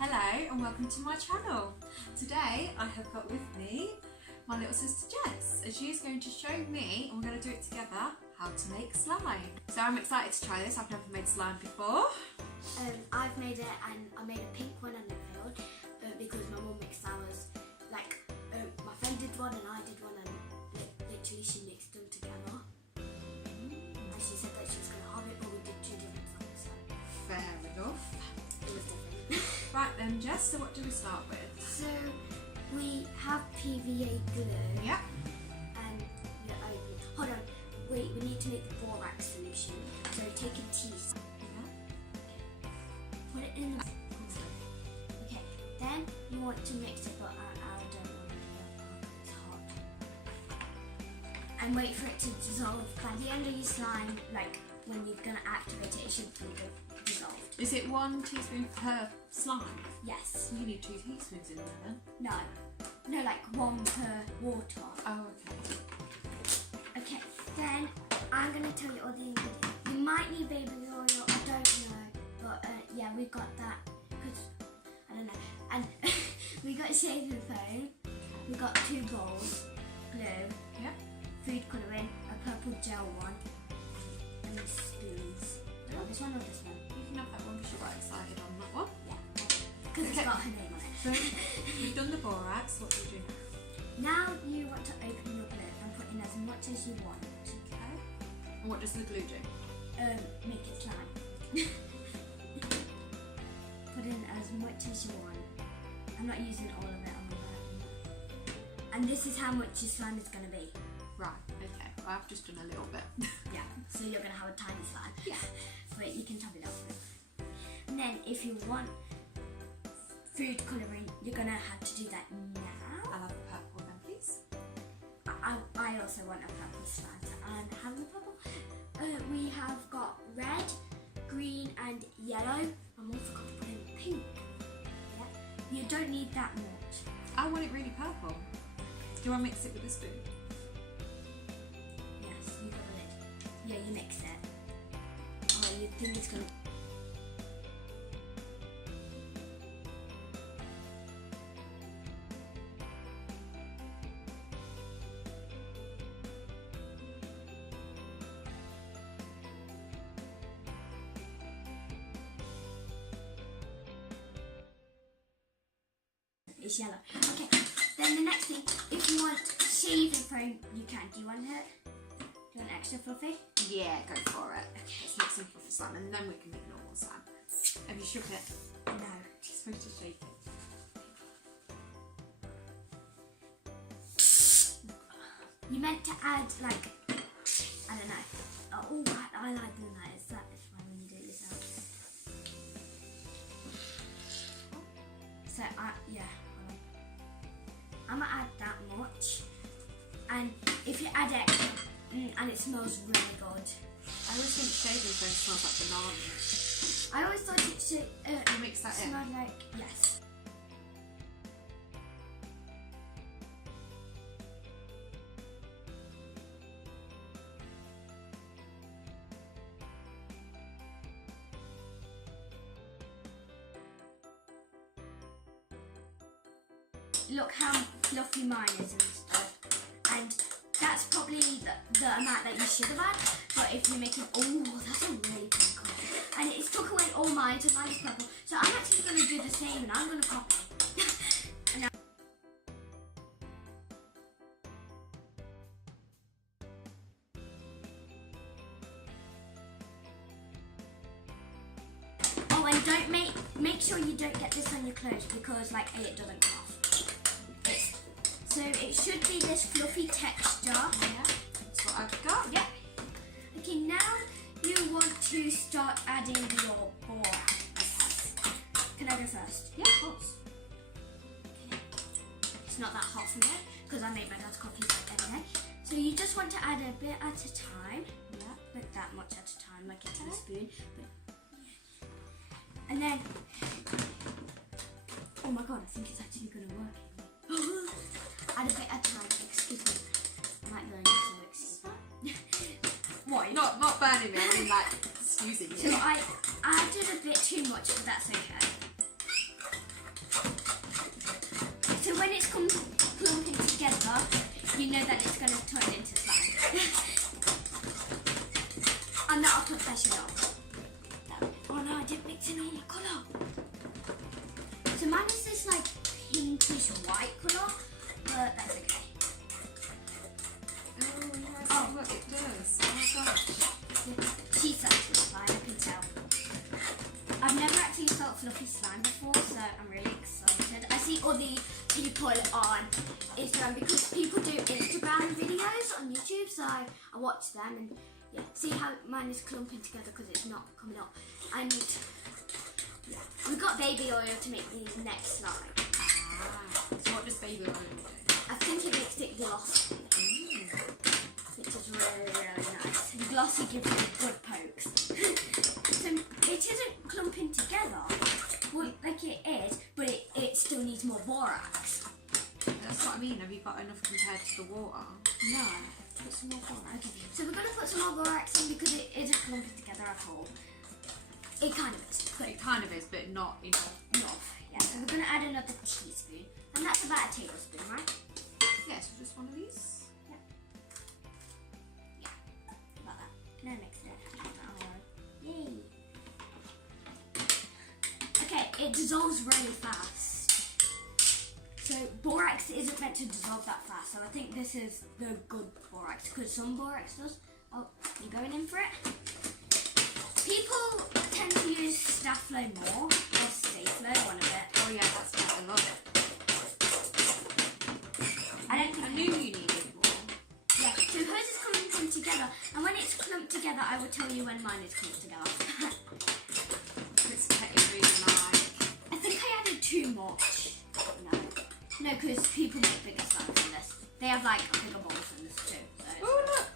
Hello and welcome to my channel. Today I have got with me my little sister Jess and she is going to show me, and we're going to do it together, how to make slime. So I'm excited to try this. I've never made slime before. I've made it and I made a pink one and it failed because my mum makes flowers. Like my friend did one and I did one and literally she mixed them together. And she said that she was going to have it, but we did two different things. So Fair enough. it was different. Right then Jess, so what do we start with? So we have PVA glue. Yeah. And hold on, wait, we need to make the borax solution. So take a teaspoon. Put it in the okay, then you want to mix it, but I don't want to do it, it's hot. And wait for it to dissolve. By the end of your slime, like when you're going to activate it, it should be dissolved. Is it 1 teaspoon per slime? Yes. You need 2 teaspoons in there then? No, like 1 per water. Oh, okay. Okay, then I'm going to tell you all the ingredients. You might need baby oil, I don't know. But yeah, we got that because I don't know, and we got shaving foam. We got 2 bowls, glue, Yep. food colouring, a purple gel one, and spoons. Oh, this one or this one? You can have that one because you're right excited on that one. Yeah, because Okay. it's got her name on it. So we've done the borax. What do we do Now now? you want to open your glue and put in as much as you want. Okay. And what does the glue do? Make it slime. Put in as much as you want. I'm not using all of it on my bag. And this is how much your slime is going to be. Right, okay. I've just done a little bit. Yeah, so you're going to have a tiny slime. Yeah. But you can top it up. And then if you want food colouring, you're going to have to do that now. I'll have the purple then, please. I also want a purple slime. And have the purple. We have got red, green and yellow. I also got to put in pink. Yeah. You don't need that much. I want it really purple. Do I mix it with a spoon? Yes, you got it. Yeah, you mix it. Oh, you think it's going to... It's yellow. Okay, then the next thing, if you want shaving foam, you can. Do you want it? Do you want extra fluffy? Yeah, go for it. Let's make some fluffy slime and then we can make normal slime. Have you shook it? No. You're supposed to shake it. You meant to add like, I don't know. Oh, I like doing that. It's fine when you do it yourself. So yeah. I'm gonna add that much, and if you add it, and it smells really good. I always think shaving foam smells like bananas. I always thought it should You mix that in? smell like, yes. Look how fluffy mine is and stuff, and that's probably the amount that you should have had. But if you're making, oh, that's a really pink colour, and it's took away all mine, so mine is purple. So I'm actually going to do the same, and I'm going to copy. And now, oh, and don't make sure you don't get this on your clothes because like it doesn't come off. So it should be this fluffy texture. Yeah, that's what I've got. Yeah. Okay, now you want to start adding your borax. Can I go first? Yeah, of course. Okay. It's not that hot for me because I made my dad's coffee anyway. So you just want to add a bit at a time. Yeah. Like that much at a time, like a teaspoon. But, yeah. And then, oh my god, I think it's actually going to work. Add a bit at a time, excuse me. I might burn you, so excuse me. What, you're not burning me, I mean like excusing you. So I did a bit too much, but that's okay. you know that it's going to turn into slime. I'm not a professional. Oh no, I didn't mix in all the colour. So mine is this like pinkish white colour, but that's okay. Oh, yeah, I see what it does. Oh my gosh. She's such a slime, I can tell. I've never actually felt fluffy slime before, so I'm really excited. I see all the people on Instagram because people do Instagram videos on YouTube, so I watch them and yeah, see how mine is clumping together because it's not coming up. And yeah, we've got baby oil to make the next slime. So what does baby oil do? I think it makes it glossy. Which is really, really nice. And glossy gives it good pokes. So it isn't clumping together, well, like it is, but it still needs more borax. That's what I mean. Have you got enough compared to the water? No. Put some more borax. Okay. So we're going to put some more borax in because it isn't clumping together at all. It kind of is. But It kind of is, but not enough. enough. Yeah, so we're going to add another teaspoon. And that's about a tablespoon, right? Yeah, so just one of these. About that. No, mix it. Yay. Okay, it dissolves really fast. So borax isn't meant to dissolve that fast, so I think this is the good borax, because some borax does. Oh, you going in for it? People tend to use Staflo more, or Staflo, one of it. Oh yeah, that's quite a lot. I don't think I knew you needed more. Yeah, so hers is clumping together, and when it's clumped together, I will tell you when mine is clumped together. It's really like. I think I added too much. No, because people make bigger slimes than this. They have like bigger balls than this too. So. Oh look!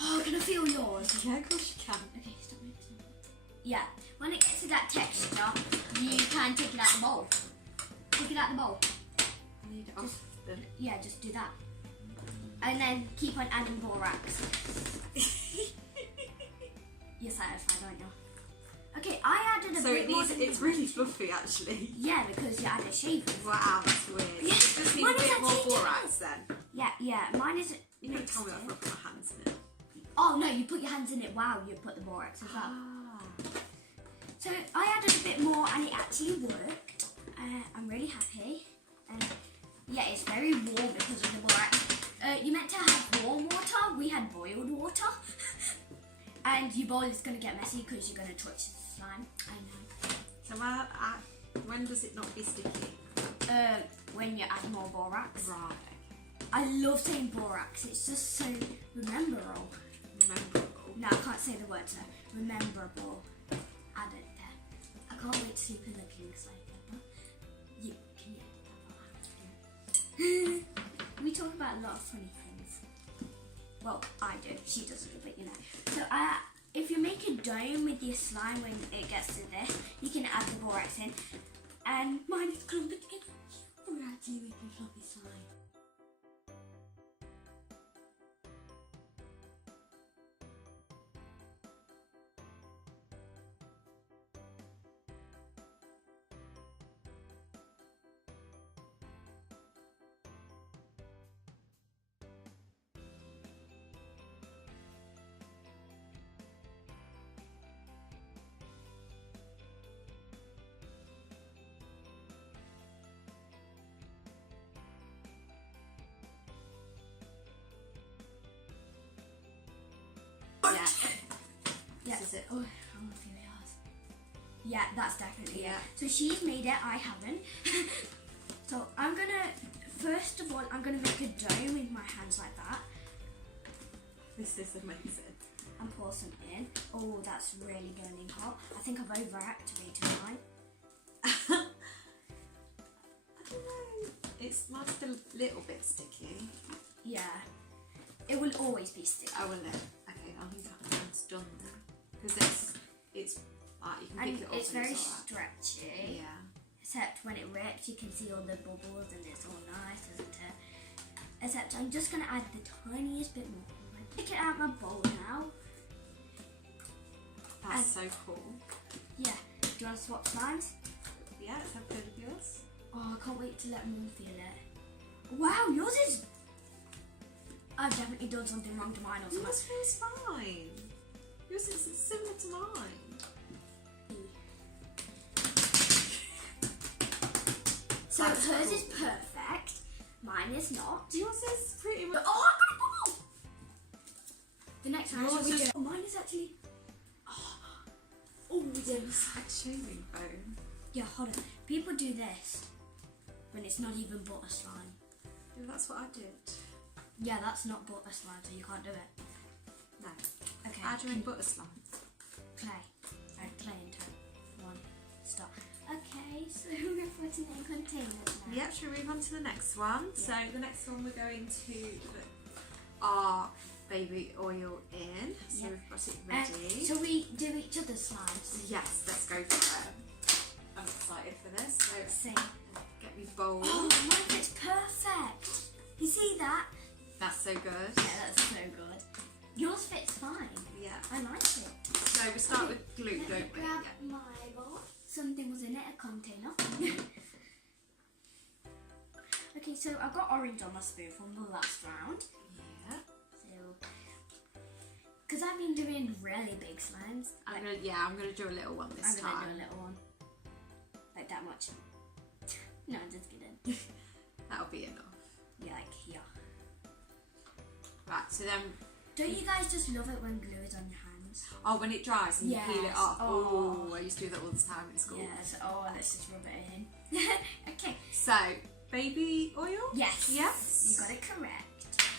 Oh, can I feel yours? Yeah, of course you can. Okay, stop moving. Yeah, when it gets to that texture, you can take it out the bowl. Take it out the bowl. I need it off then. Yeah, just do that. And then keep on adding borax. You're satisfied, aren't you? Okay, I added a bit more than it's really fluffy actually. Yeah, because you added shaving. Wow, that's weird. Yeah. It just needs Mine a is bit more actually borax then. Yeah, mine is. You don't tell me that I've got my hands in it. Oh no, you put your hands in it while you put the borax as well. Ah. So I added a bit more and it actually worked. I'm really happy. And yeah, it's very warm because of the borax. You meant to have warm water, we had boiled water. And your bowl is going to get messy because you're going to touch the slime. I know. So when does it not be sticky? When you add more borax. Right. I love saying borax, it's just so rememberable. Memorable. No, I can't say the word, so rememberable. Add it there. I can't wait to sleep in the pink slime pepper. You can you edit that? We talk about a lot of funny things. Well, I do. She doesn't, but you know. So if you make a dome with your slime when it gets to this, you can add the borax in. And mine is clumping together. We're actually making fluffy slime. Yeah. Yeah. This is it. Oh, I want to feel yours. Yeah, that's definitely Yeah. it. So she's made it, I haven't. So I'm gonna, first of all, I'm gonna make a dome with my hands like that. This is amazing. And pour some in. Oh, that's really burning hot. I think I've overactivated mine. I don't know. Mine's still a little bit sticky. Yeah. It will always be sticky. Oh, will it? Okay, I think it's done then. Because it's like you can And pick it up it's and very it's alright. stretchy. Yeah. Except when it rips, you can see all the bubbles and it's all nice, isn't it? Except I'm just going to add the tiniest bit more. Take it out my bowl now. That's so cool. Yeah. Do you want to swap slimes? Yeah, let's have a bit of yours. Oh, I can't wait to let Mum feel it. Wow, yours is I've definitely done something wrong to mine or something. Yours feels fine. Yours is similar to mine. So That's hers cool. is perfect. Mine is not. Yours is pretty much. Oh, I got a bubble! The next round, Yours shall we is- do? Oh, mine is actually. Oh, we do. It's like shaving foam. Yeah, hold on. People do this when it's not even butter slime. Yeah, that's what I did. Yeah, that's not butter slime, so you can't do it. No. Okay. How do you make butter slime? Clay. Add clay into it. One. Stop. Okay, so we're putting it in containers now. Yep, should we move on to the next one? Yeah. So the next one we're going to put our baby oil in. So Yeah. we've got it ready. So we do each other's slimes. Yes, let's go for it. I'm excited for this. So Same. get me bowl. Oh, mine fits perfect. You see that? That's so good. Yeah, that's so good. Yours fits fine. Yeah. I like it. So we start with glue, Let don't me we? grab Yeah. my bowl. Something was in it, a container. Okay, so I've got orange on my spoon from the last round. Yeah. So, because I've been doing really big slimes, I'm gonna do a little one this I'm gonna time. do a little one. Like that much. No, I'm just kidding. That'll be enough. Yeah, like here. Right. So then, Don't you guys just love it when glue is on your hands? oh, when it dries and you peel it Yes. off. Oh. Oh, I used to do that all the time in school. Yes. Oh, let's just rub it in. Okay. So, baby oil? Yes. Yes. You got it correct.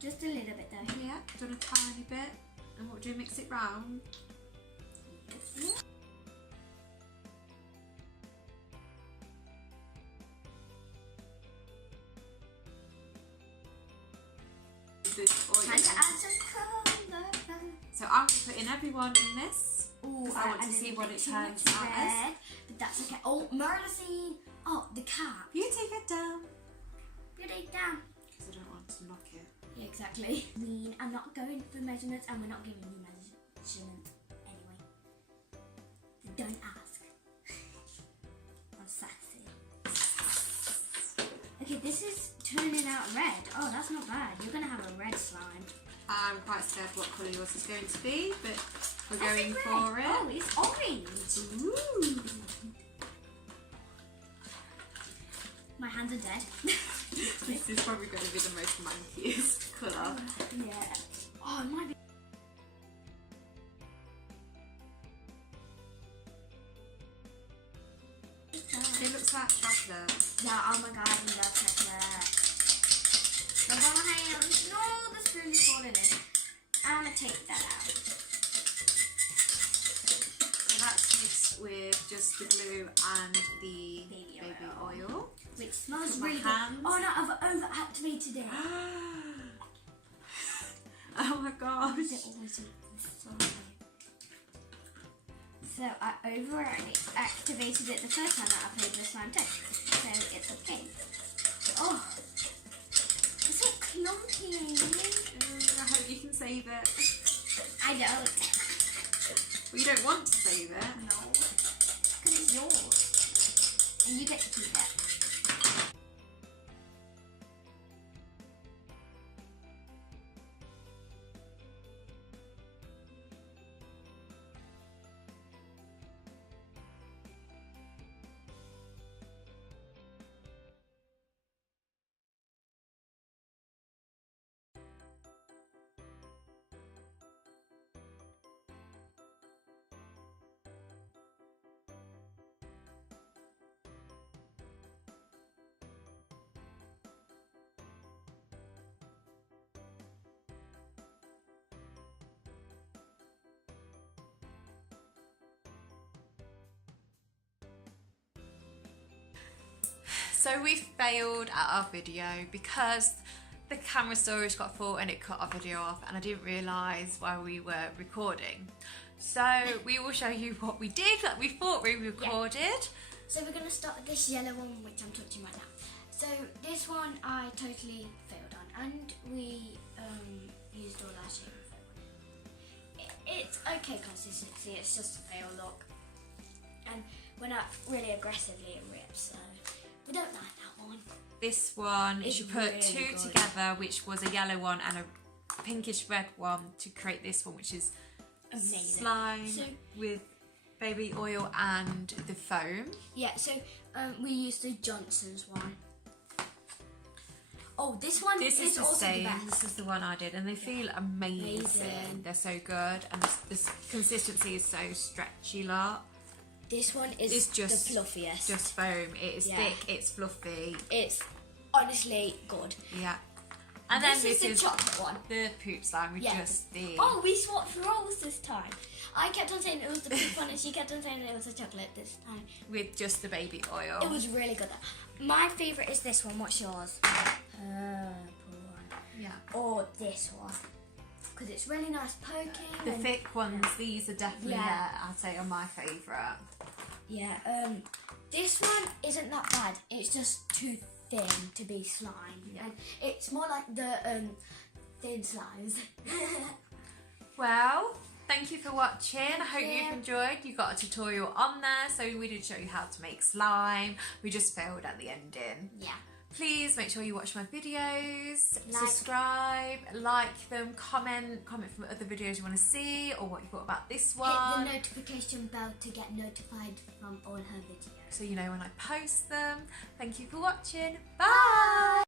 Just a little bit though. Yeah, done a tiny bit. And what do you mix it round? Yeah. This oil. Time to add some colour. So I'm putting everyone in this. Ooh, 'Cause I want to added see a what bit it too turns much out as. red, but that's okay. Oh, Merlazine. Oh, the cap. You take it down. Put it down. Because I don't want to knock it. Yeah, exactly. I'm not going for measurements, and we're not giving you measurements anyway. So don't ask. I'm sassy. Okay, this is turning out red. Oh, that's not bad. You're gonna have a red slime. I'm quite scared what colour yours is going to be, but we're That's going red. for it. Oh, it's orange. Ooh. My hands are dead. This is probably going to be the most mankiest colour. Yeah. Oh, it might be. It looks like chocolate. Yeah, oh my god, I love chocolate. Look on my hands. No, the spoon is falling in. I'm gonna take that out. So that's mixed with just the glue and the Baby oil. Which smells Put my really hands. good. Oh no, I've overactivated it. Oh my gosh. Is it always sorry. So I overactivated it the first time that I played with slime test. So it's okay. Oh, it's so clumpy. I hope you can save it. I don't. Well, you don't want to save it. No. Because it's yours. And you get to keep it. So we failed at our video because the camera storage got full and it cut our video off, and I didn't realise while we were recording. So we will show you what we did, that we thought we recorded. So we're going to start with this yellow one, which I'm touching right now. So this one I totally failed on, and we used all our shaving foam. It's okay consistency, it's just a fail look. And when I really aggressively it rips, so We don't like that one. This one, It's she put really two good. together, which was a yellow one and a pinkish red one to create this one, which is Amazing. slime So- with baby oil and the foam. Yeah, so we used the Johnson's one. Oh, this one This is the also same. the best. This is the one I did, and they feel amazing. Amazing. They're so good, and this consistency is so stretchy. Lot. This one is It's just the fluffiest. Just foam. It is Yeah. thick. It's fluffy. It's honestly good. Yeah. And This then is the chocolate one. the poop slime with Yeah. just the. Oh, we swapped roles this time. I kept on saying it was the poop one, and she kept on saying it was the chocolate this time. With just the baby oil. It was really good. My favourite is this one. What's yours? Purple one. Yeah. Or this one. Because it's really nice poking. The and- thick ones, these are definitely Yeah. I'd say are my favourite. Yeah, this one isn't that bad. It's just too thin to be slime. Yeah. And it's more like the thin slimes. Well, thank you for watching. I hope you. you've enjoyed. You got a tutorial on there, so we did show you how to make slime. We just failed at the ending. Yeah. Please make sure you watch my videos, Like. subscribe, like them, comment from other videos you want to see or what you thought about this one. Hit the notification bell to get notified from all her videos. So you know when I post them. Thank you for watching. Bye!